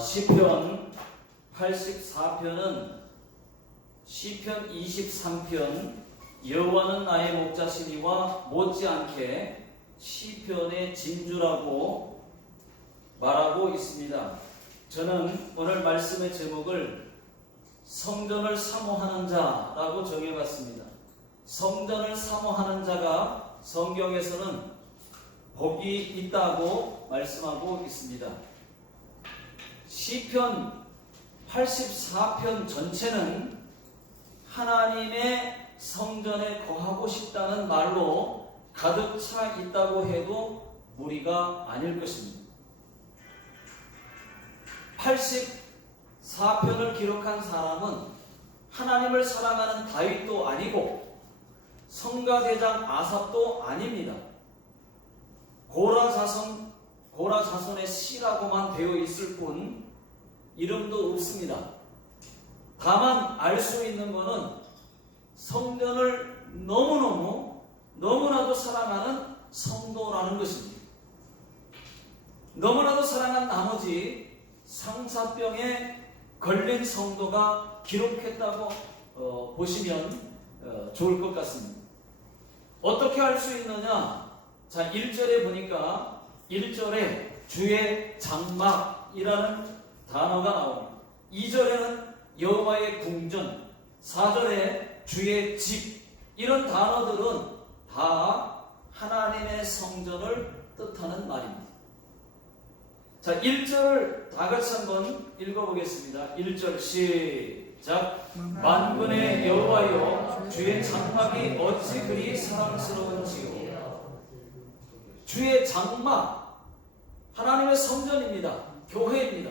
시편 84편은 시편 23편 여호와는 나의 목자시니와 못지않게 시편의 진주라고 말하고 있습니다. 저는 오늘 말씀의 제목을 성전을 사모하는 자라고 정해봤습니다. 성전을 사모하는 자가 성경에서는 복이 있다고 말씀하고 있습니다. 시편 84편 전체는 하나님의 성전에 거하고 싶다는 말로 가득 차 있다고 해도 무리가 아닐 것입니다. 84편을 기록한 사람은 하나님을 사랑하는 다윗도 아니고 성가대장 아삽도 아닙니다. 고라 자손의 시라고만 되어 있을 뿐 이름도 없습니다. 다만 알 수 있는 것은 성전을 너무나도 사랑하는 성도라는 것입니다. 너무나도 사랑한 나머지 상사병에 걸린 성도가 기록했다고 보시면 좋을 것 같습니다. 어떻게 알 수 있느냐? 자, 1절에 보니까 1절에 주의 장막이라는 단어가 나옵니다. 2절에는 여호와의 궁전, 4절에 주의 집, 이런 단어들은 다 하나님의 성전을 뜻하는 말입니다. 자, 1절을 다 같이 한번 읽어보겠습니다. 1절 시작. 만군의 여호와여, 주의 장막이 어찌 그리 사랑스러운지요. 주의 장막, 하나님의 성전입니다. 교회입니다.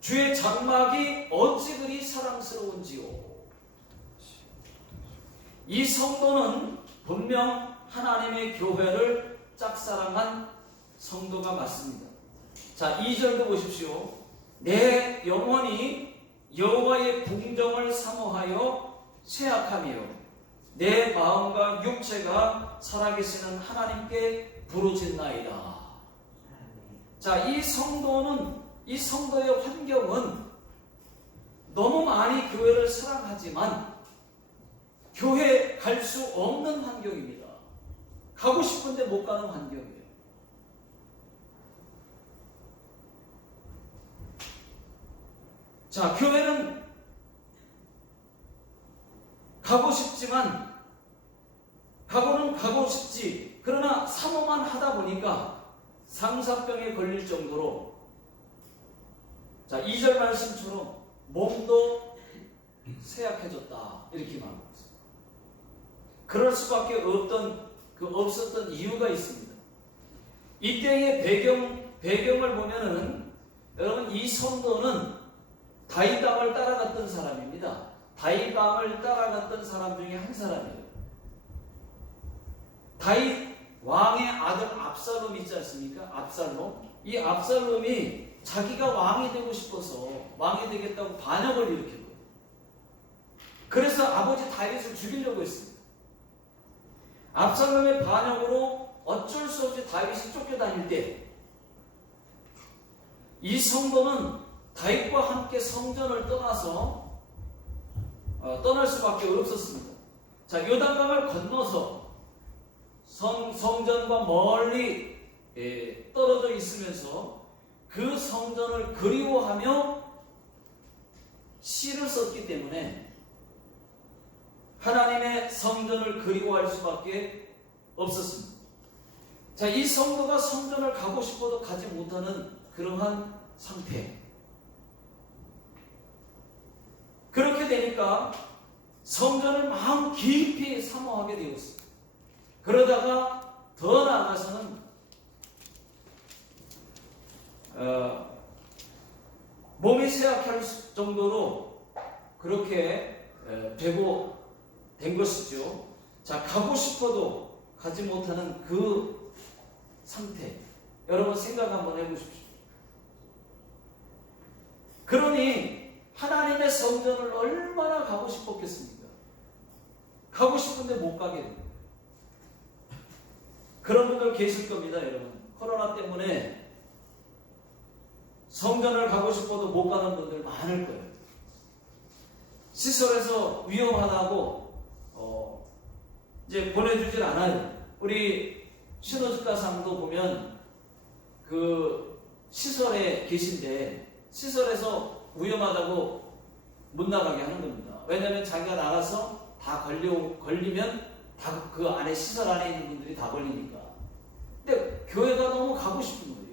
주의 장막이 어찌 그리 사랑스러운지요. 이 성도는 분명 하나님의 교회를 짝사랑한 성도가 맞습니다. 자, 2절도 보십시오. 내 영혼이 여호와의 궁정을 사모하여 쇠약하며 내 마음과 육체가 살아계시는 하나님께 부르짖나이다. 자, 이 성도의 환경은 너무 많이 교회를 사랑하지만 교회 갈 수 없는 환경입니다. 가고 싶은데 못 가는 환경이에요. 자, 교회는 가고 싶지만 가고는 가고 싶지, 그러나 사모만 하다 보니까 상사병에 걸릴 정도로, 자, 2절 말씀처럼 몸도 쇠약해졌다 이렇게 말하고 있습니다. 그럴 수밖에 없었던 이유가 있습니다. 이때의 배경을 보면은 여러분, 이 성도는 다윗 왕을 따라갔던 사람입니다. 다윗 왕을 따라갔던 사람 중에 한 사람이에요. 다윗 왕의 아들 압살롬 있지 않습니까? 압살롬. 이 압살롬이 자기가 왕이 되고 싶어서 왕이 되겠다고 반역을 일으켰거든요. 그래서 아버지 다윗을 죽이려고 했습니다. 압살롬의 반역으로 어쩔 수 없이 다윗이 쫓겨다닐 때 이 성도는 다윗과 함께 성전을 떠나서 떠날 수밖에 없었습니다. 자, 요단강을 건너서 성전과 멀리 떨어져 있으면서 그 성전을 그리워하며 시를 썼기 때문에 하나님의 성전을 그리워할 수밖에 없었습니다. 자, 이 성도가 성전을 가고 싶어도 가지 못하는 그러한 상태. 그렇게 되니까 성전을 마음 깊이 사모하게 되었습니다. 그러다가 더 나아가서는 몸이 쇠약할 정도로 그렇게 된 것이죠. 자, 가고 싶어도 가지 못하는 그 상태, 여러분 생각 한번 해보십시오. 그러니 하나님의 성전을 얼마나 가고 싶었겠습니까? 가고 싶은데 못 가게 됩니다. 그런 분들 계실 겁니다, 여러분. 코로나 때문에 성전을 가고 싶어도 못 가는 분들 많을 거예요. 시설에서 위험하다고 이제 보내주질 않아요. 우리 신호직가상도 보면 그 시설에 계신데 시설에서 위험하다고 못 나가게 하는 겁니다. 왜냐하면 자기가 나가서 다 걸리면 다 그 안에 시설 안에 있는 분들이 다 걸리니까. 근데 교회가 너무 가고 싶은 거예요.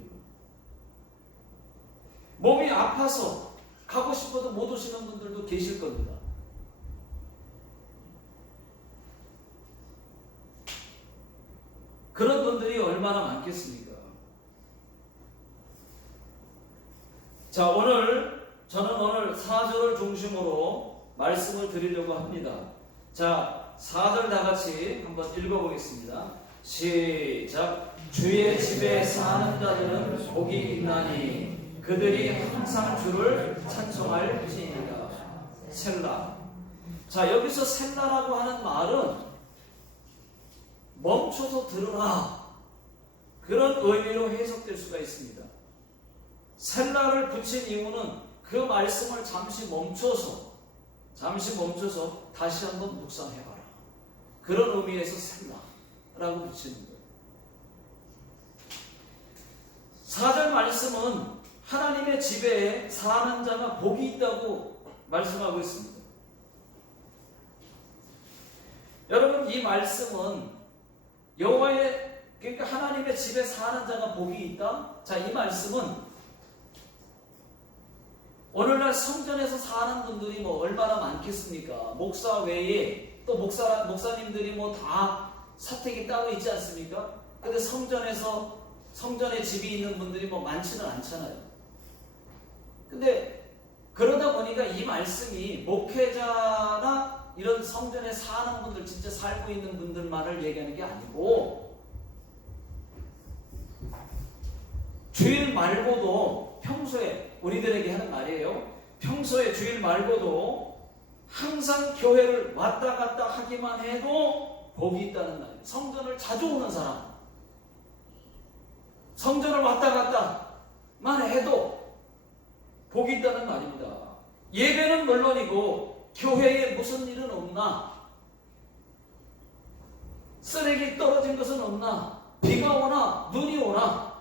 몸이 아파서 가고 싶어도 못 오시는 분들도 계실 겁니다. 그런 분들이 얼마나 많겠습니까? 자, 저는 오늘 4절을 중심으로 말씀을 드리려고 합니다. 자, 4절 다 같이 한번 읽어보겠습니다. 시작. 주의 집에 사는 자들은 복이 있나니 그들이 항상 주를 찬송할지니라. 셀라. 자, 여기서 셀라라고 하는 말은 멈춰서 들으라, 그런 의미로 해석될 수가 있습니다. 셀라를 붙인 이유는 그 말씀을 잠시 멈춰서 다시 한번 묵상해봐라, 그런 의미에서 셀라라고 붙이는 거예요. 4절 말씀은 하나님의 집에 사는 자가 복이 있다고 말씀하고 있습니다. 여러분, 이 말씀은 여호와의, 그러니까 하나님의 집에 사는 자가 복이 있다. 자, 이 말씀은 오늘날 성전에서 사는 분들이 뭐 얼마나 많겠습니까? 목사 외에 또 목사님들이 뭐 다 사택이 따로 있지 않습니까? 근데 성전에 집이 있는 분들이 뭐 많지는 않잖아요. 근데 그러다 보니까 이 말씀이 목회자나 이런 성전에 사는 분들, 진짜 살고 있는 분들만을 얘기하는 게 아니고 주일 말고도 평소에, 우리들에게 하는 말이에요. 평소에 주일 말고도 항상 교회를 왔다 갔다 하기만 해도 복이 있다는 말이에요. 성전을 자주 오는 사람, 성전을 왔다 갔다만 해도 복이 있다는 말입니다. 예배는 물론이고 교회에 무슨 일은 없나, 쓰레기 떨어진 것은 없나, 비가 오나 눈이 오나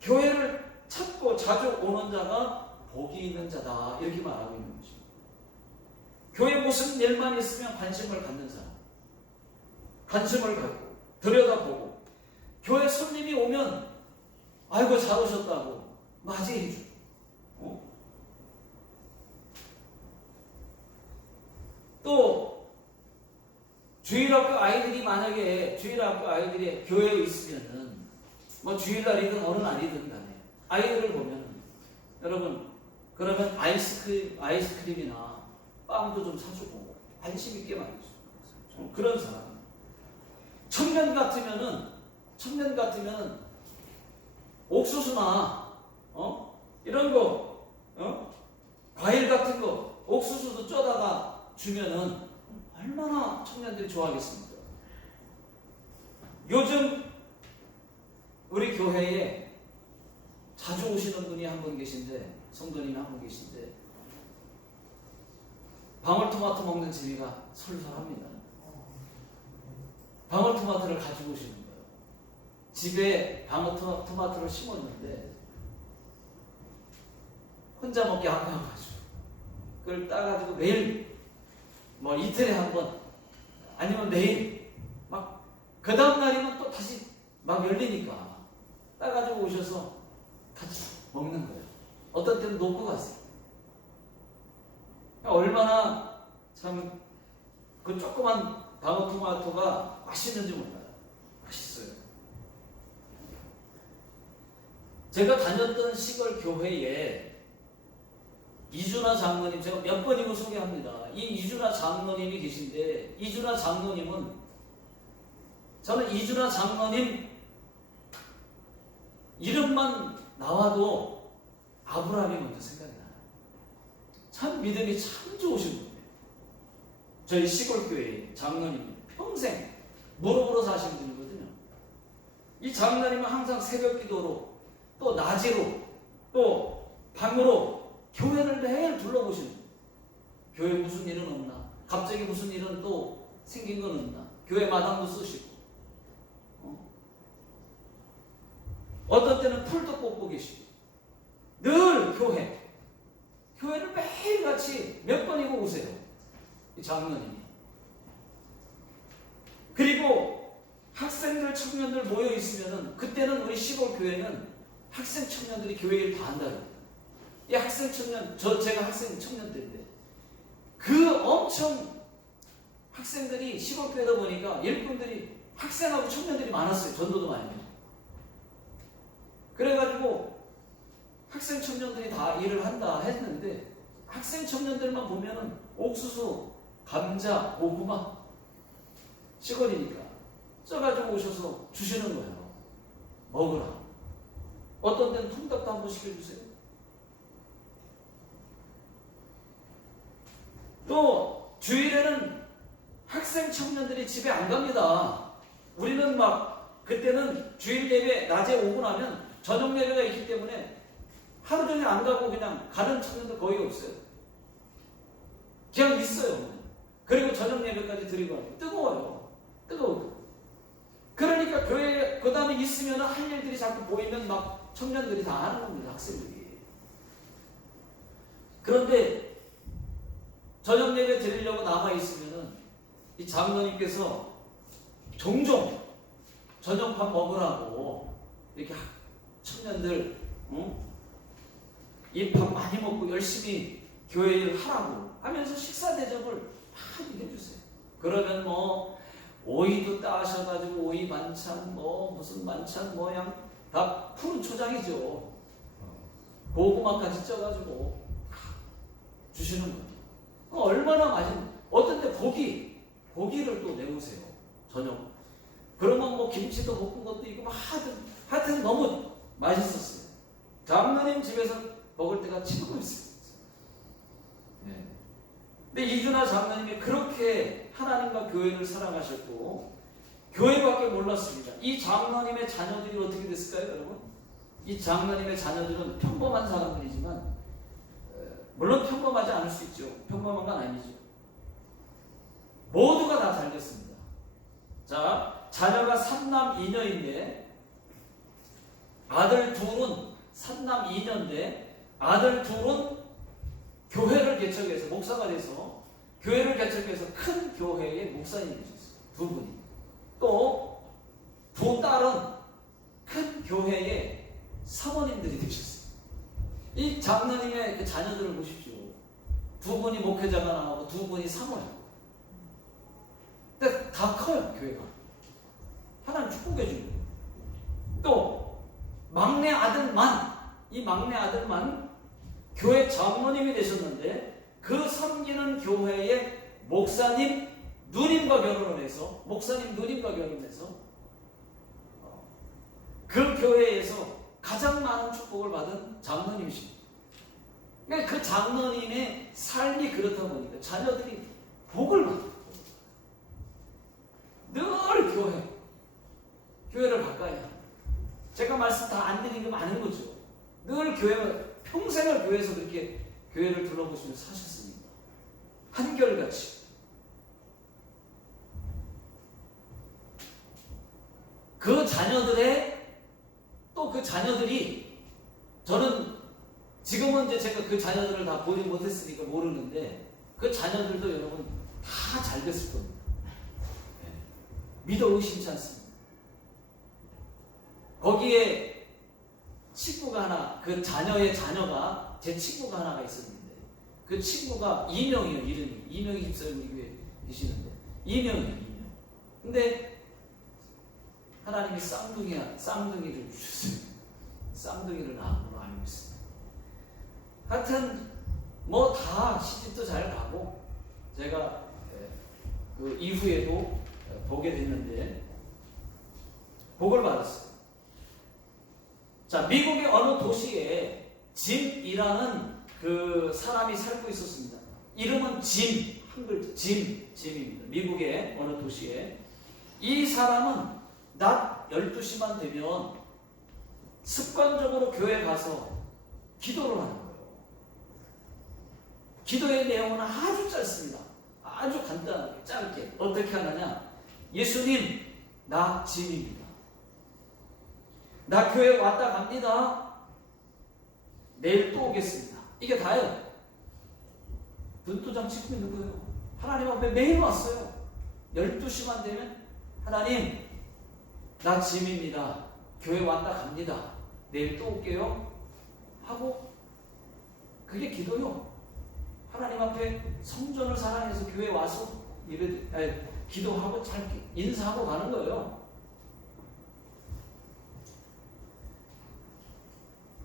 교회를 찾고 자주 오는 자가 복이 있는 자다, 이렇게 말하고 있는 거죠. 교회 무슨 일만 있으면 관심을 갖는 사람, 관심을 갖고 들여다보고, 교회 손님이 오면 아이고 잘 오셨다고 맞이해주고, 또 주일학교 아이들이 만약에 주일학교 아이들이 교회에 있으면은 뭐 주일날이든 어느 날이든 간에 아이들을 보면은 여러분, 그러면 아이스크림이나 빵도 좀 사주고 관심 있게 말이죠. 그런 사람. 청년 같으면은 옥수수나 이런 거, 과일 같은 거 옥수수도 쪄다가 주면은 얼마나 청년들이 좋아하겠습니까? 요즘 우리 교회에 자주 오시는 분이 한 분 계신데, 성도님이 한 분 계신데, 방울토마토 먹는 재미가 솔솔합니다. 방울토마토를 가지고 오시는 거예요. 집에 방울토마토를 심었는데 혼자 먹기 아까워가지고 그걸 따가지고 매일, 뭐 이틀에 한 번, 아니면 매일 막 그 다음 날이면 또 다시 막 열리니까 따가지고 오셔서 같이 먹는 거예요. 어떤 때는 놓고 가세요. 얼마나 참 그 조그만 방울토마토가 맛있는지 몰라요. 맛있어요. 제가 다녔던 시골 교회에 이준하 장로님, 제가 몇 번이고 소개합니다. 이 이준하 장로님이 계신데, 이준하 장로님은, 저는 이준하 장로님 이름만 나와도 아브라함이 먼저 생각이 나요. 참 믿음이 참 좋으신 분이에요. 저희 시골교회 장로님 평생 무릎으로 사신 분이거든요. 이 장로님은 항상 새벽 기도로, 또 낮으로, 또 방으로 교회를 매일 둘러보시는 거예요. 교회 무슨 일은 없나? 갑자기 무슨 일은 또 생긴 건 없나? 교회 마당도 쓰시고 어떤 때는 풀도 뽑고 계시고 늘 교회를 매일같이 몇 번이고 오세요. 이 장로님이. 그리고 학생들, 청년들 모여 있으면은 그때는 우리 시골 교회는 학생, 청년들이 교회 일 다 한다는 거예요. 이 학생, 청년, 제가 학생, 청년 때인데 그 엄청 학생들이 시골 교회다 보니까 일꾼들이 학생하고 청년들이 많았어요. 전도도 많이 해요. 그래가지고 학생 청년들이 다 일을 한다 했는데 학생 청년들만 보면은 옥수수, 감자, 고구마 시골이니까 써가지고 오셔서 주시는 거예요. 먹으라. 어떤 때는 통닭도 한 번 시켜주세요. 또 주일에는 학생 청년들이 집에 안 갑니다. 우리는 막 그때는 주일 예배 낮에 오고 나면 저녁 예배가 있기 때문에 하루 종일 안 가고 그냥 가는 청년들 거의 없어요. 그냥 있어요. 그리고 저녁 예배까지 드리고 하고 뜨거워요. 뜨거워. 그러니까 교회에 그 다음에 있으면 할 일들이 자꾸 보이면 막 청년들이 다 하는 겁니다. 학생들이. 그런데 저녁 예배 드리려고 남아있으면 이 장로님께서 종종 저녁밥 먹으라고 이렇게 청년들 이 밥 많이 먹고 열심히 교회 일 하라고 하면서 식사 대접을 많이 해주세요. 그러면 뭐 오이도 따셔가지고 오이 반찬 뭐 무슨 반찬 모양 다 푸른 초장이죠. 고구마까지 쪄가지고 주시는 거예요. 얼마나 맛있는, 어떤 때 고기를 또 내오세요. 저녁. 그러면 뭐 김치도 볶은 것도 있고 막 하여튼 너무 맛있었어요. 장로님 집에서 먹을 때가 최고였어요. 네. 근데 이준하 장로님이 그렇게 하나님과 교회를 사랑하셨고 교회밖에 몰랐습니다. 이 장로님의 자녀들이 어떻게 됐을까요, 여러분? 이 장로님의 자녀들은 평범한 사람들이지만 물론 평범하지 않을 수 있죠. 평범한 건 아니죠. 모두가 다 잘 됐습니다. 자, 자녀가 3남 2녀인데 아들 둘은 3남 2녀인데 아들 둘은 교회를 개척해서 목사가 돼서 교회를 개척해서 큰 교회의 목사님이 되셨어요. 두 분이. 또 두 딸은 큰 교회의 사모님들이 되셨어요. 이 장로님의 그 자녀들을 보십시오. 두 분이 목회자가 나오고 두 분이 사모예요. 근데 다 커요, 교회가. 하나님 축복해 주는 거예요. 또 막내 아들만, 이 막내 아들만 교회 장로님이 되셨는데 그 섬기는 교회의 목사님 누님과 결혼을 해서 목사님 누님과 결혼해서 그 교회에서 가장 많은 축복을 받은 장로님이십니다. 그러니까 그 장로님의 삶이 그렇다 보니까 자녀들이 복을 받아요. 늘 교회를 바꿔야. 제가 말씀 다 안 드리는 게 많은 거죠. 늘 평생을 교회에서 그렇게 교회를 둘러보시면서 사셨습니다. 한결같이. 그 자녀들의 또 그 자녀들이 저는 지금은 이제 제가 그 자녀들을 다 보지 못했으니까 모르는데 그 자녀들도 여러분 다 잘 됐을 겁니다. 믿어 의심치 않습니다. 거기에 친구가 하나, 그 자녀의 자녀가 제 친구가 하나가 있었는데 그 친구가 이명이에요. 이름이 이명희 집사님이 계시는데 이명이에요. 근데 하나님이 쌍둥이를 주셨어요. 쌍둥이를 낳은 걸로 알고 있습니다. 하여튼 뭐 다 시집도 잘 가고 제가 그 이후에도 보게 됐는데 복을 받았어요. 자, 미국의 어느 도시에 짐이라는 그 사람이 살고 있었습니다. 이름은 짐, 한 글자 짐입니다. 미국의 어느 도시에 이 사람은 낮 12시만 되면 습관적으로 교회 가서 기도를 하는 거예요. 기도의 내용은 아주 짧습니다. 아주 간단하게 짧게 어떻게 하느냐? 예수님, 나 짐입니다. 나 교회 왔다 갑니다. 내일 또 오겠습니다. 이게 다예요. 눈도장 찍고 있는 거예요. 하나님 앞에 매일 왔어요. 12시만 되면 하나님, 나 짐입니다. 교회 왔다 갑니다. 내일 또 올게요. 하고 그게 기도요. 하나님 앞에 성전을 사랑해서 교회 와서 기도하고 짧게 인사하고 가는 거예요.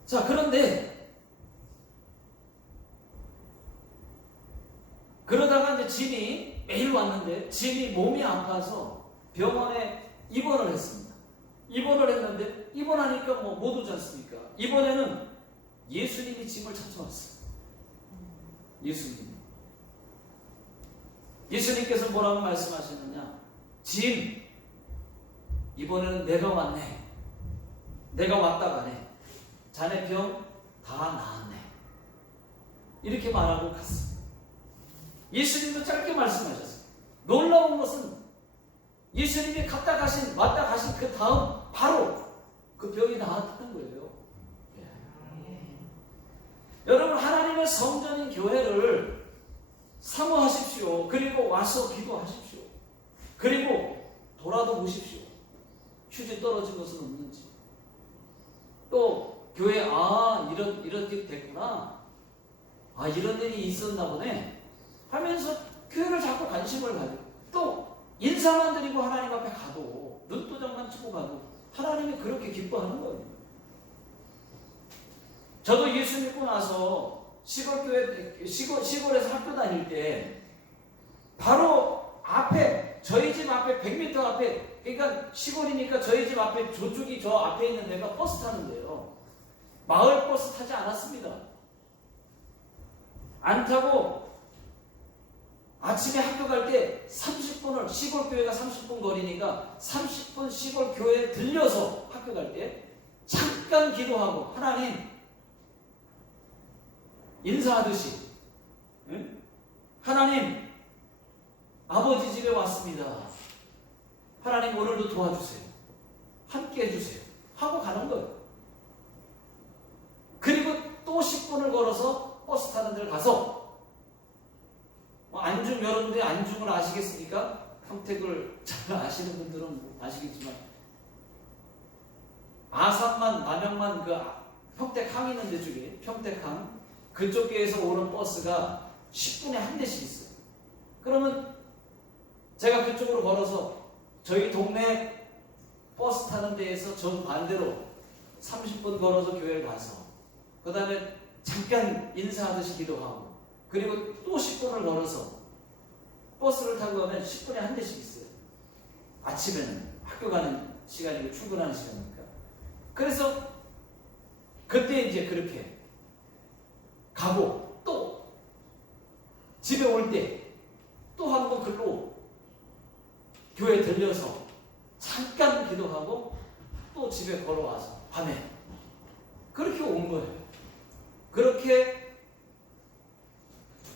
자, 그런데 그러다가 이제 짐이 매일 왔는데 짐이 몸이 아파서 병원에 입원을 했습니다. 입원을 했는데 입원하니까 뭐 못 오지 않습니까? 이번에는 예수님이 짐을 찾아왔어요. 예수님께서 뭐라고 말씀하셨느냐? 짐, 이번에는 내가 왔네. 내가 왔다 가네. 자네 병 다 나았네. 이렇게 말하고 갔습니다. 예수님도 짧게 말씀하셨어요. 놀라운 것은 예수님이 왔다 가신 그 다음 바로 그 병이 나았다는 거예요. 여러분, 하나님의 성전인 교회를 사모하십시오. 그리고 와서 기도하십시오. 그리고 돌아도 보십시오. 휴지 떨어진 것은 없는지. 또 교회 이렇게 됐구나. 이런 일이 있었나 보네 하면서 교회를 자꾸 관심을 가지고 또 인사만 드리고 하나님 앞에 가도 눈도장만 치고 가도 하나님이 그렇게 기뻐하는 거예요. 저도 예수 믿고 나서 시골에서 학교 다닐 때 바로 앞에 저희 집 앞에 100m 앞에, 그러니까 시골이니까 저희 집 앞에 저쪽이 저 앞에 있는 데가 버스 타는 데예요. 마을 버스 타지 않았습니다. 안 타고 아침에 학교 갈 때 30분을, 시골 교회가 30분 거리니까 30분 시골 교회에 들려서 학교 갈 때 잠깐 기도하고 하나님 인사하듯이, 응? 하나님 아버지 집에 왔습니다. 하나님 오늘도 도와주세요. 함께 해주세요. 하고 가는 거예요. 그리고 또 10분을 걸어서 버스 타는 데를 가서 안중, 여러분들이 안중을 아시겠습니까? 평택을 잘 아시는 분들은 아시겠지만 아산만, 남양만 그 평택항 있는 데 쪽에, 평택항 그쪽에서 오는 버스가 10분에 한 대씩 있어요. 그러면 제가 그쪽으로 걸어서 저희 동네 버스 타는 데에서 전 반대로 30분 걸어서 교회를 가서 그 다음에 잠깐 인사하듯이 기도하고 그리고 또 10분을 걸어서 버스를 타고 가면 10분에 한 대씩 있어요. 아침에는 학교 가는 시간이고 출근하는 시간이니까. 그래서 그때 이제 그렇게 가고 또 집에 올 때 또 한 번 글로 교회 들려서 잠깐 기도하고 또 집에 걸어와서 밤에 그렇게 온 거예요. 그렇게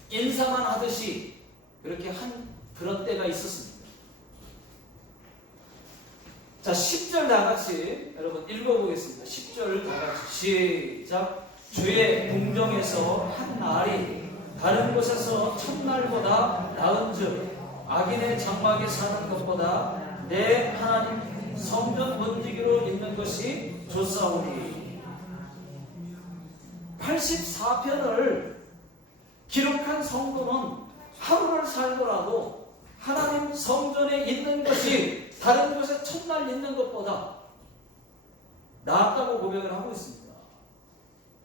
인사만 하듯이 그렇게 한 그런 때가 있었습니다. 자, 10절 다 같이 여러분 읽어보겠습니다. 10절 다 같이 시작. 주의 궁정에서 한 날이 다른 곳에서 첫날보다 나은즉 악인의 장막에 사는 것보다 내 하나님 성전 번지기로 있는 것이 좋사오니. 84편을 기록한 성도는 하루를 살더라도 하나님 성전에 있는 것이 다른 곳에 첫날 있는 것보다 낫다고 고백을 하고 있습니다.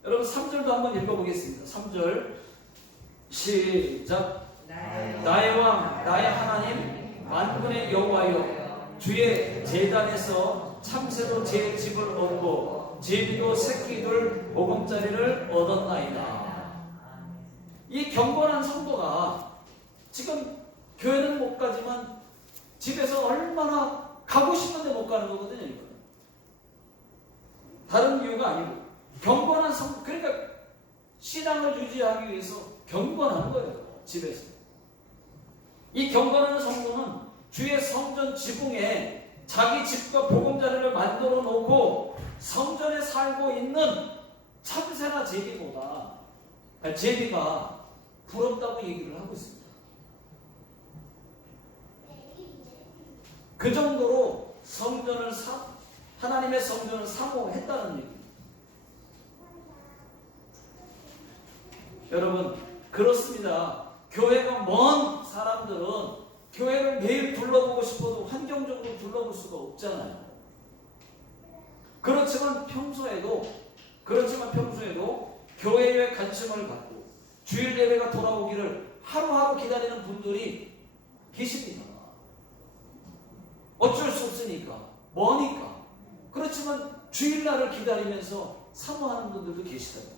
여러분 3절도 한번 읽어보겠습니다. 3절 시작. 나의 왕 나의 하나님 만군의 여호와여, 주의 제단에서 참새로 제 집을 얻고 제비도 새끼들 보금자리를 얻었나이다. 이 경건한 성도가 지금 교회는 못 가지만 집에서 얼마나 가고 싶은데 못 가는 거거든요. 이거는. 다른 이유가 아니고 경건한 성도, 그러니까 신앙을 유지하기 위해서 경건한 거예요. 집에서. 이 경건한 성도는 주의 성전 지붕에 자기 집과 보금자리를 만들어 놓고 성전에 살고 있는 참새나 제비보다 제비가 부럽다고 얘기를 하고 있습니다. 그 정도로 하나님의 성전을 사모했다는 얘기입니다. 여러분, 그렇습니다. 교회가 먼 사람들은 교회를 매일 둘러보고 싶어도 환경적으로 둘러볼 수가 없잖아요. 그렇지만 평소에도 교회에 관심을 갖고 주일 예배가 돌아오기를 하루하루 기다리는 분들이 계십니다. 어쩔 수 없으니까, 머니까. 그렇지만 주일날을 기다리면서 사모하는 분들도 계시더라고요.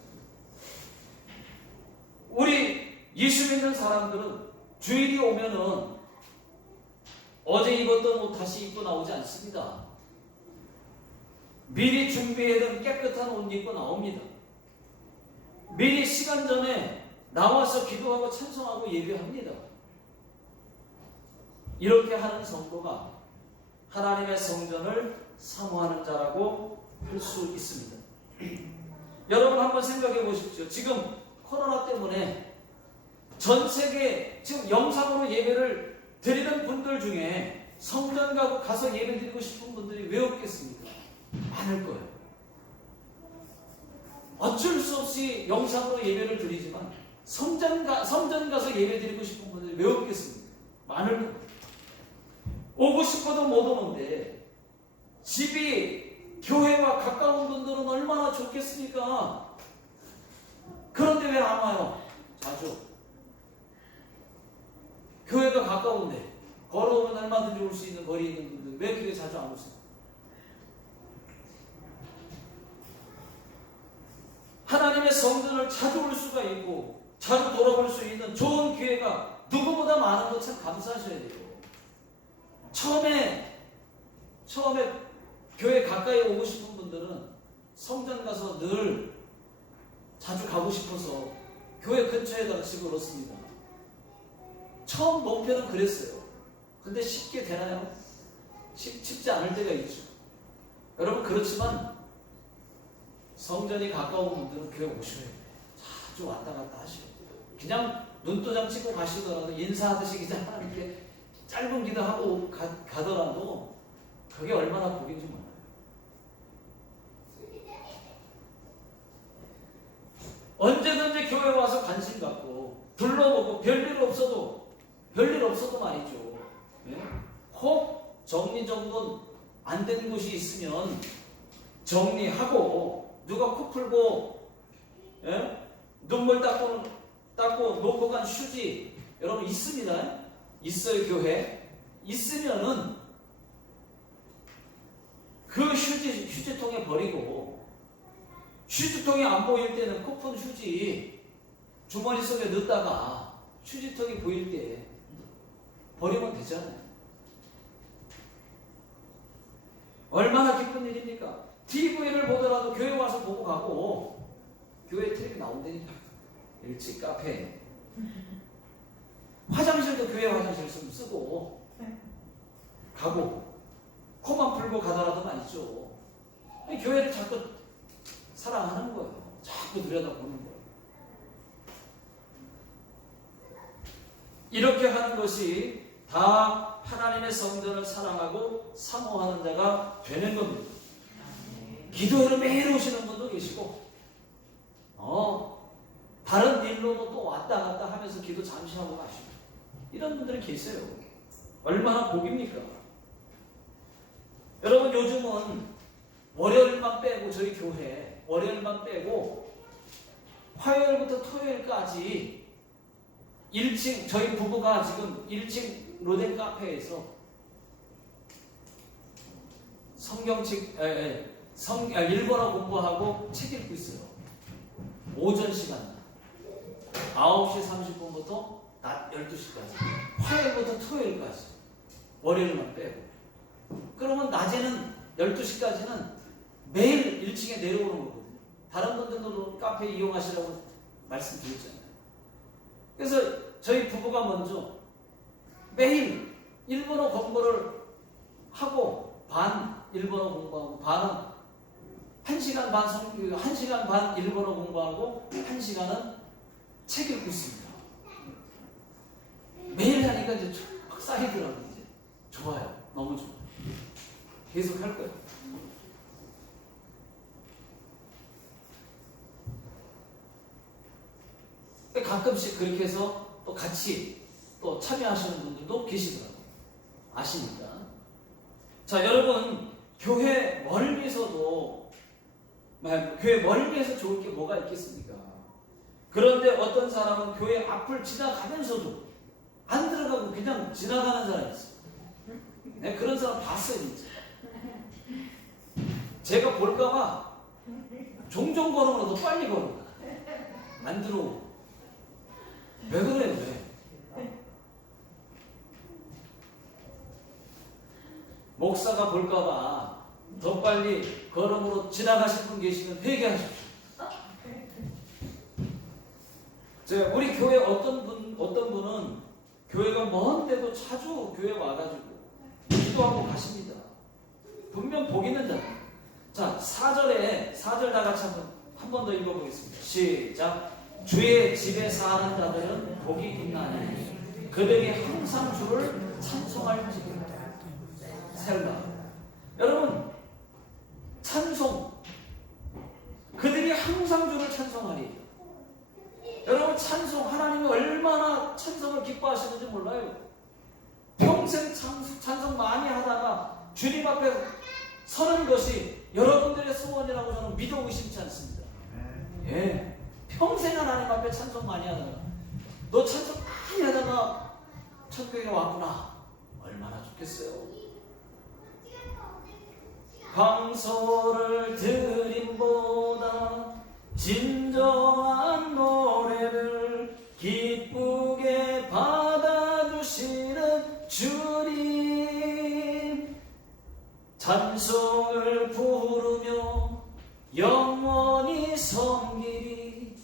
우리 예수 믿는 사람들은 주일이 오면은 어제 입었던 옷 다시 입고 나오지 않습니다. 미리 준비해둔 깨끗한 옷 입고 나옵니다. 미리 시간 전에 나와서 기도하고 찬송하고 예배합니다. 이렇게 하는 성도가 하나님의 성전을 사모하는 자라고 할 수 있습니다. 여러분 한번 생각해 보십시오. 지금 코로나 때문에 전 세계 지금 영상으로 예배를 드리는 분들 중에 성전 가서 예배 드리고 싶은 분들이 왜 없겠습니까? 많을 거예요. 어쩔 수 없이 영상으로 예배를 드리지만 성전 가서 예배 드리고 싶은 분들이 왜 없겠습니까? 많을 거예요. 오고 싶어도 못 오는데 집이 교회와 가까운 분들은 얼마나 좋겠습니까? 그런데 왜 안 와요? 자주. 교회가 가까운데 걸어오면 얼마든지 올 수 있는 거리에 있는 분들 왜 교회 자주 안 오세요? 하나님의 성전을 자주 올 수가 있고 자주 돌아볼 수 있는 좋은 기회가 누구보다 많은 거 참 감사하셔야 돼요. 처음에 교회 가까이 오고 싶은 분들은 성전 가서 늘 자주 가고 싶어서 교회 근처에다가 집을 얻습니다. 처음 목표는 그랬어요. 근데 쉽게 되나요? 쉽지 않을 때가 있죠. 여러분, 그렇지만 성전이 가까운 분들은 교회 오셔야 돼요. 자주 왔다 갔다 하셔야 돼요. 그냥 눈도장 찍고 가시더라도 인사하듯이 그냥 이렇게 짧은 기도하고 가더라도 그게 얼마나 복인지 몰라요. 언제든지 교회 와서 관심 갖고 둘러보고 별일 없어도 말이죠. 예? 혹 정리정돈 안 된 곳이 있으면 정리하고 누가 코 풀고 예? 눈물 닦고 놓고 간 휴지 여러분 있습니다. 있어요. 교회 있으면은 그 휴지통에 버리고 휴지통이 안 보일 때는 코 푼 휴지 주머니 속에 넣다가 휴지통이 보일 때 버리면 되잖아요. 얼마나 기쁜 일입니까? TV를 보더라도 교회 와서 보고 가고 교회 TV 나온다니까. 일찍 카페 화장실도 교회 화장실 좀 쓰고 가고 코만 풀고 가더라도 말이죠. 교회를 자꾸 사랑하는 거예요. 자꾸 들여다보는 거예요. 이렇게 하는 것이 다 하나님의 성전을 사랑하고 사모하는 자가 되는 겁니다. 기도회로 매일 오시는 분도 계시고 다른 일로도 또 왔다 갔다 하면서 기도 잠시 하고 가시고 이런 분들이 계세요. 얼마나 복입니까? 여러분, 요즘은 월요일만 빼고 저희 교회 월요일만 빼고 화요일부터 토요일까지 1층 저희 부부가 지금 1층 로덴 카페에서 일본어 공부하고 책 읽고 있어요. 오전 시간 9시 30분부터 낮 12시까지 화요일부터 토요일까지 월요일만 빼고 그러면 낮에는 12시까지는 매일 1층에 내려오는 거거든요. 다른 분들도 카페 이용하시라고 말씀드렸잖아요. 그래서 저희 부부가 먼저 매일 일본어 공부를 하고 반 일본어 공부하고 반은 1시간 반 1시간 반 일본어 공부하고 1시간은 책 읽고 있습니다. 매일 하니까 이제 막 쌓이더라고요. 이제 좋아요. 너무 좋아요. 계속 할 거예요. 가끔씩 그렇게 해서 또 같이 또 참여하시는 분들도 계시더라고요. 아십니까? 자, 여러분, 교회 멀리서도, 교회 멀리에서 좋을 게 뭐가 있겠습니까? 그런데 어떤 사람은 교회 앞을 지나가면서도 안 들어가고 그냥 지나가는 사람이 있어요. 네, 그런 사람 봤어요, 진짜. 제가 볼까봐 종종 걸으면 더 빨리 걸어요. 안 들어오고. 왜 그래요, 왜? 목사가 볼까봐 더 빨리 걸음으로 지나가실 분 계시면 회개하십시오. 우리 교회 어떤 분은 교회가 먼데도 자주 교회 와가지고 기도하고 가십니다. 분명 복 있는 자. 자, 4절 다 같이 한 번 더 읽어보겠습니다. 시작. 주의 집에 사는 자들은 복이 있나니 그들이 항상 주를 찬송할지니라. 셀라. 여러분, 찬송. 그들이 항상 주를 찬송하리. 여러분, 찬송, 하나님이 얼마나 찬송을 기뻐하시는지 몰라요. 평생 찬송 많이 하다가 주님 앞에 서는 것이 여러분들의 소원이라고 저는 믿어 의심치 않습니다. 예, 평생 하나님 앞에 찬송 많이 하다가 너 찬송 많이 하다가 천국에 왔구나. 얼마나 좋겠어요. 황소를 드림보다 진정한 노래를 기쁘게 받아주시는 주님, 찬송을 부르며 영원히 섬기리.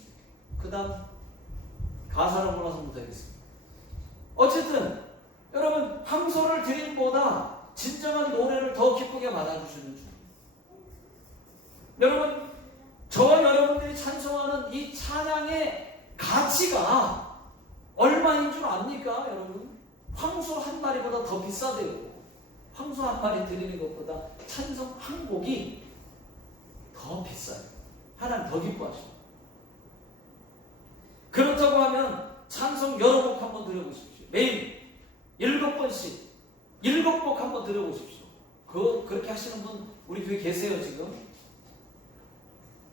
그 다음 가사를 몰라서 못하겠습니다. 어쨌든 여러분, 황소를 드림보다 진정한 노래를 더 기쁘게 받아주시는 주. 여러분, 저와 여러분들이 찬송하는 이 찬양의 가치가 얼마인 줄 압니까, 여러분? 황소 한 마리보다 더 비싸대요. 황소 한 마리 드리는 것보다 찬송 한 곡이 더 비싸요. 하나님 더 기뻐하시고. 그렇다고 하면 찬송 여러 곡 한번 드려보십시오. 매일 7번씩 7곡 한번 드려보십시오. 그렇게 하시는 분 우리 교회 계세요, 지금?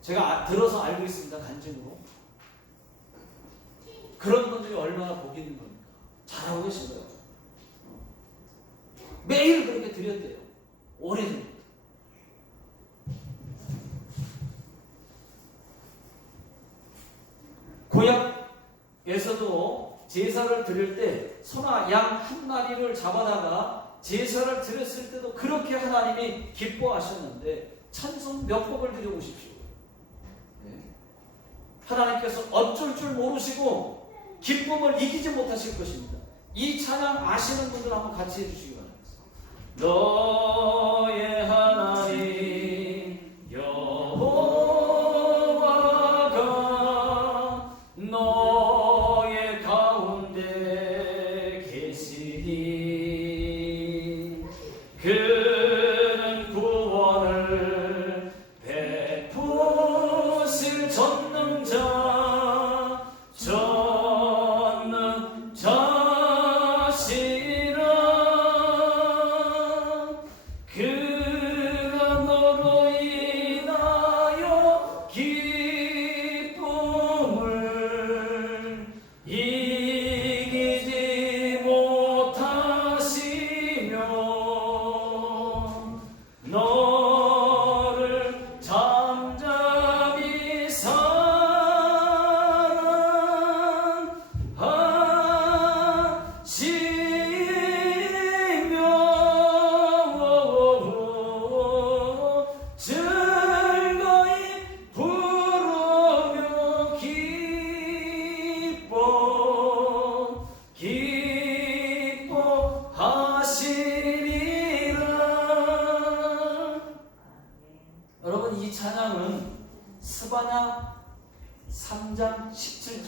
제가 들어서 알고 있습니다, 간증으로. 그런 분들이 얼마나 복이 있는 겁니까? 잘하고 계신 거예요. 매일 그렇게 드렸대요. 오래전부터. 구약에서도 제사를 드릴 때 소나 양 한 마리를 잡아다가 제사를 드렸을 때도 그렇게 하나님이 기뻐하셨는데 찬송 몇 곡을 드려보십시오. 하나님께서 어쩔 줄 모르시고 기쁨을 이기지 못하실 것입니다. 이 찬양 아시는 분들 한번 같이 해주시기 바랍니다. 너의 하나님 여호와가 너의 가운데 계시니 그는 구원을 베푸실 전능자시라. 그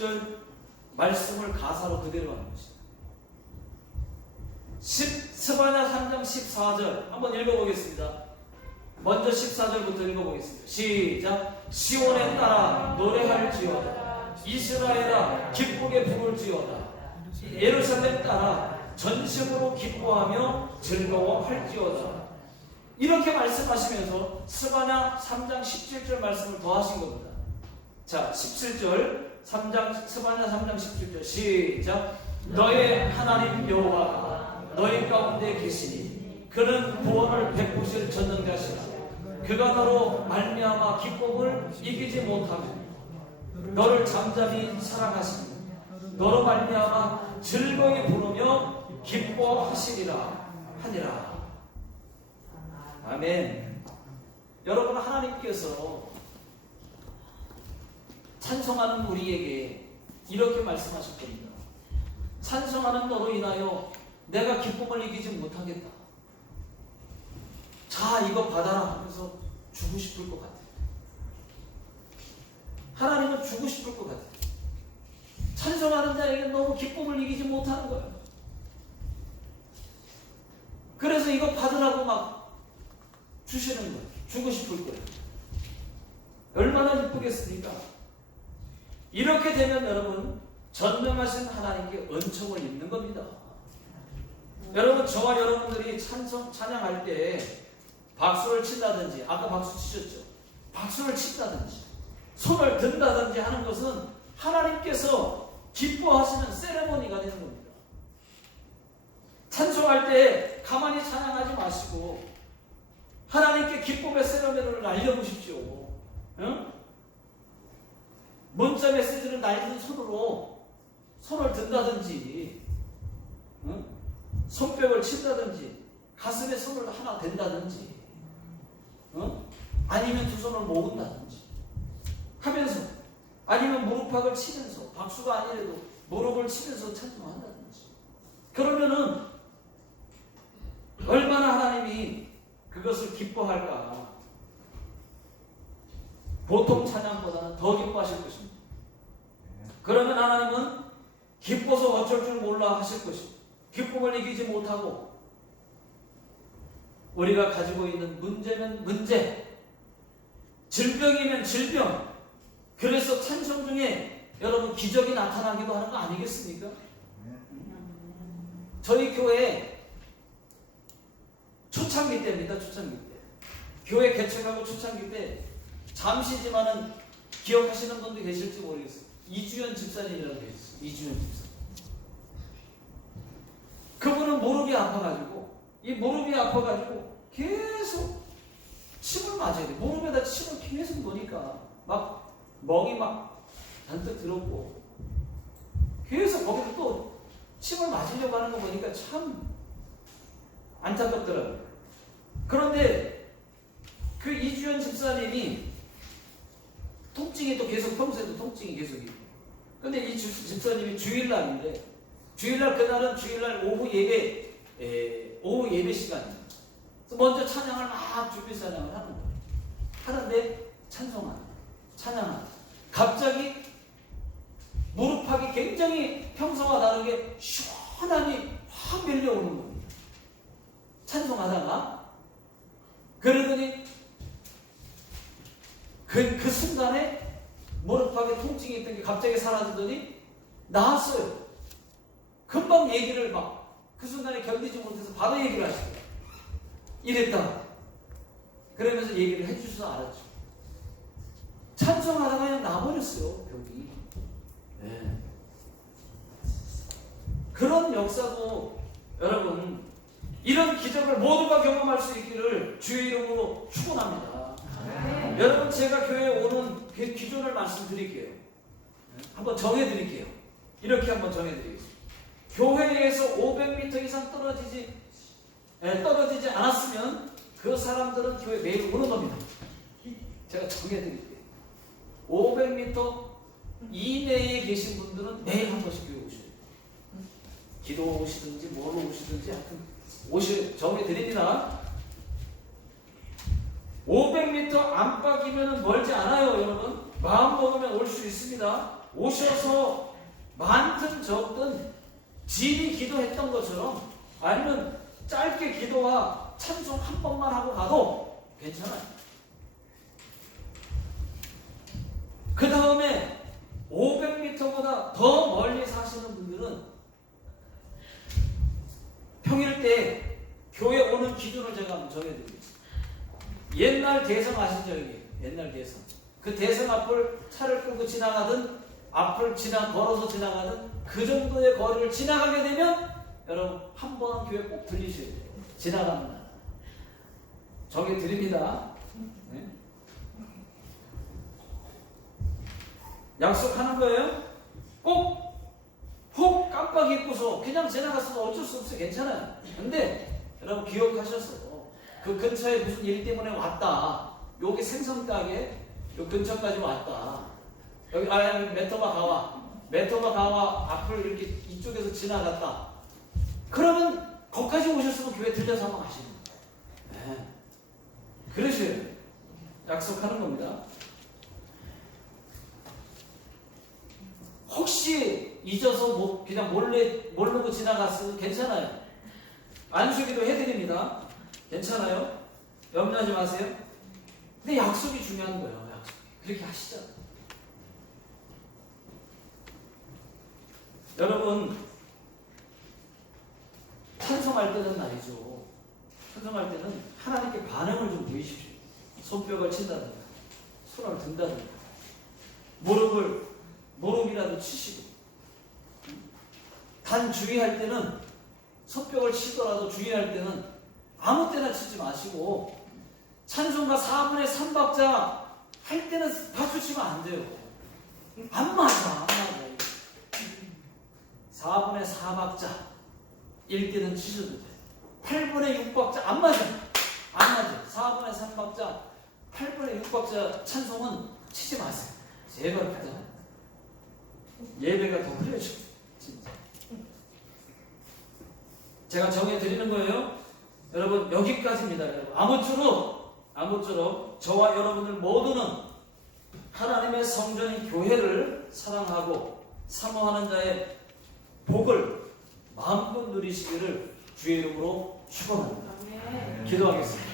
17절 말씀을 가사로 그대로 하는 것입니다. 스바냐 3장 14절 한번 읽어보겠습니다. 먼저 14절부터 읽어보겠습니다. 시작. 시온에 따라 노래할지어다. 이스라엘아 기쁘게 부를지어다. 예루살렘 따라 전심으로 기뻐하며 즐거워할지어다. 이렇게 말씀하시면서 스바냐 3장 17절 말씀을 더하신 겁니다. 자, 17절 스바냐 3장 17절 시작. 너의 하나님 여호와가 너희 가운데 계시니 그는 구원을 베푸실 전능자시라. 그가 너로 말미암아 기쁨을 이기지 못하며 너를 잠잠히 사랑하시니 너로 말미암아 즐거이 부르며 기뻐하시리라 하니라. 아멘. 여러분, 하나님께서 찬송하는 우리에게 이렇게 말씀하실 겁니다. 찬송하는 너로 인하여 내가 기쁨을 이기지 못하겠다. 자, 이거 받아라 하면서 주고 싶을 것 같아요. 하나님은 주고 싶을 것 같아요. 찬송하는 자에게 너무 기쁨을 이기지 못하는 거예요. 그래서 이거 받으라고 막 주시는 거예요. 주고 싶을 거예요. 얼마나 기쁘겠습니까? 이렇게 되면 여러분, 전능하신 하나님께 은총을 입는 겁니다. 여러분, 저와 여러분들이 찬양할 때 박수를 친다든지, 아까 박수 치셨죠? 박수를 친다든지, 손을 든다든지 하는 것은 하나님께서 기뻐하시는 세레모니가 되는 겁니다. 찬송할 때 가만히 찬양하지 마시고 하나님께 기쁨의 세레모니를 날려보십시오. 응? 문자 메시지를 날리는 손으로 손을 든다든지, 응? 손뼉을 친다든지, 가슴에 손을 하나 댄다든지, 응? 아니면 두 손을 모은다든지 하면서, 아니면 무릎팍을 치면서, 박수가 아니라도 무릎을 치면서 찬송한다든지, 그러면은 얼마나 하나님이 그것을 기뻐할까. 보통 찬양보다는 더 기뻐하실 것입니다. 그러면 하나님은 기뻐서 어쩔 줄 몰라 하실 것입니다. 기쁨을 이기지 못하고 우리가 가지고 있는 문제면 문제, 질병이면 질병, 그래서 찬송 중에 여러분 기적이 나타나기도 하는 거 아니겠습니까? 저희 교회 초창기 때입니다. 초창기 때. 교회 개척하고 초창기 때 잠시지만은 기억하시는 분도 계실지 모르겠어요. 이주연 집사님이라고 계셨어요. 이주연 집사. 그분은 무릎이 아파가지고, 이 무릎이 아파가지고 계속 침을 맞아야 돼. 무릎에다 침을 계속 놓으니까 막 멍이 막 잔뜩 들었고, 계속 거기서 또 침을 맞으려고 하는 거 보니까 참 안타깝더라고요. 그런데 그 이주연 집사님이 통증이 또 계속, 평소에도 통증이 계속 있고, 근데 이 집사님이 주일날인데, 주일날, 그날은 주일날 오후 예배 시간입니다. 그래서 먼저 찬양을 막 준비 찬양을 하는 거예요. 하는데 찬양하는. 갑자기 무릎팍이 굉장히 평소와 다르게 시원하니 확 밀려오는 겁니다. 찬송하다가. 그러더니 그 순간에 무릎팍에 통증이 있던 게 갑자기 사라지더니 나았어요. 금방 얘기를 막 그 순간에 견디지 못해서 바로 얘기를 하시더라고요. 이랬다. 그러면서 얘기를 해주셔서 알았죠. 찬송하다가 그냥 나버렸어요, 벽이. 네. 그런 역사도 여러분, 이런 기적을 모두가 경험할 수 있기를 주의 이름으로 축원합니다. 네. 여러분, 제가 교회에 오는 그 기준을 말씀드릴게요. 한번 정해드릴게요. 이렇게 한번 정해드리겠습니다. 교회에서 500m 이상 떨어지지 않았으면 그 사람들은 교회 매일 오는 겁니다. 제가 정해드릴게요. 500m 이내에 계신 분들은 매일 한 번씩 교회 오셔야 돼요. 기도 오시든지 뭐로 오시든지 하여튼 정해드립니다. 500m 안팎이면 멀지 않아요, 여러분. 마음 먹으면 올 수 있습니다. 오셔서 많든 적든 진이 기도했던 것처럼 아니면 짧게 기도와 찬송 한 번만 하고 가도 괜찮아요. 그 다음에 500m보다 더 멀리 사시는 분들은 평일 때 교회 오는 기준을 제가 한번 정해드리겠습니다. 옛날 대성 아시죠? 여기 옛날 대성. 그 대성 앞을 차를 끌고 지나가든 앞을 걸어서 지나가든 그 정도의 거리를 지나가게 되면 여러분 한 번은 교회 꼭 들리셔야 돼요. 지나갑니다. 정해드립니다. 네? 약속하는 거예요. 꼭 혹 깜빡 잊고서 그냥 지나갔어도 어쩔 수 없어요. 괜찮아요. 근데 여러분 기억하셨어. 그 근처에 무슨 일 때문에 왔다. 여기 생선가게 요 근처까지 왔다. 여기 메토바 가와 앞을 이렇게 이쪽에서 지나갔다. 그러면 거기까지 오셨으면 교회 들려서 한번 가시는 거예요. 네. 그러셔야 돼요. 약속하는 겁니다. 혹시 잊어서 뭐 그냥 모르고 지나갔으면 괜찮아요. 안수기도 해드립니다. 괜찮아요? 염려하지 마세요. 근데 약속이 중요한 거예요. 약속. 그렇게 하시죠. 여러분 찬송할 때는 말이죠. 찬송할 때는 하나님께 반응을 좀 보이십시오. 손뼉을 친다든가 손을 든다든가 무릎이라도 치시고 단 주의할 때는 손뼉을 치더라도 주의할 때는 아무 때나 치지 마시고 찬송가 4분의 3박자 할 때는 박수 치면 안 돼요. 안 맞아. 4분의 4박자 일 때는 치셔도 돼요. 8분의 6박자 안 맞아. 4분의 3박자 8분의 6박자 찬송은 치지 마세요. 제발 부탁. 예배가 더 흐려져. 진짜. 제가 정해드리는 거예요. 여러분 여기까지입니다. 여러분 아무쪼록 저와 여러분들 모두는 하나님의 성전인 교회를 사랑하고 사모하는 자의 복을 마음껏 누리시기를 주의 이름으로 축원합니다. 기도하겠습니다.